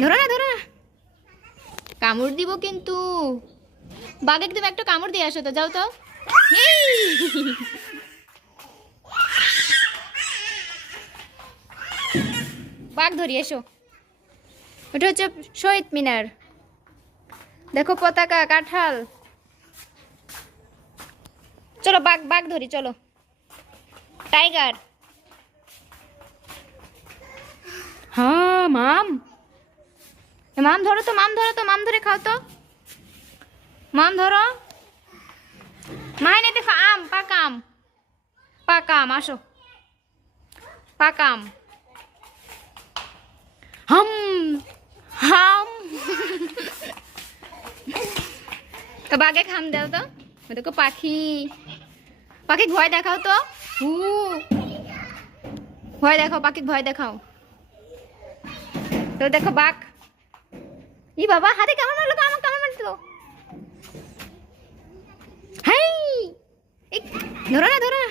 ধরো না, ধরো না, কামড় দিব কিন্তু। বাঘে তুমি একটা কামড় দিয়ে আসো তো, যাও তো। এই! বাঘ ধরি, এসো। ওটা হচ্ছে শহীদ মিনার। দেখো পতাকা, কাঁঠাল। চলো বাঘ, বাঘ ধরি, চলো। টাইগার। হ্যাঁ মাম, মাম ধরো তো, মাম ধরো তো, মাম ধরে খাও তো, মাম ধরো। মাইনে দেখো আম, পাকা আম, পাকা আম, আসো। পাকা আম। হাম, হাম। তো বাঘে খাম দাও তো। ও দেখো পাখি, পাখি ভয় দেখাও তো। হু, ভয় দেখাও, পাখি ভয় দেখাও। তো দেখো বাঘ। ই বাবা, হাতে কামড় মারলো, আমার কামড় মারলো। হাই! এই, ধরো না, ধরো না,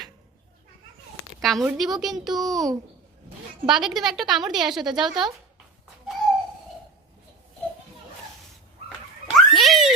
কামড় দিব কিন্তু। বাঘে তুমি একটা কামড় দিয়ে আসো তো, যাও তো। এই!